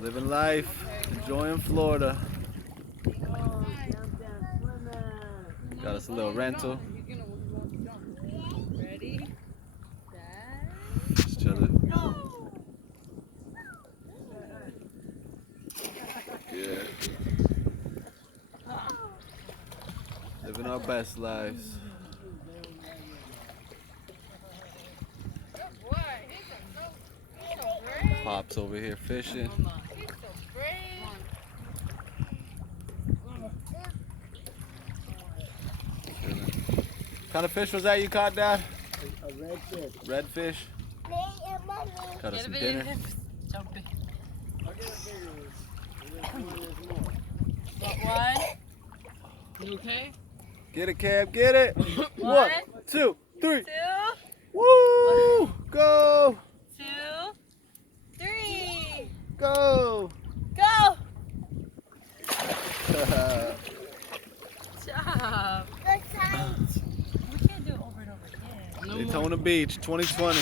Living life, enjoying Florida. Got us a little rental. Ready? Just chilling. Yeah. Living our best lives. Pop's over here fishing. What kind of fish was that you caught, Dad? A redfish. Redfish? Got us some dinner. Jumping. I'll get a bigger one. Got one. You okay? Get it, Cam, get it! 1, 2, 3. 2, Woo! Go! 2, 3. Go! Go! Job. We can't do it over and over again. Daytona Beach 2020.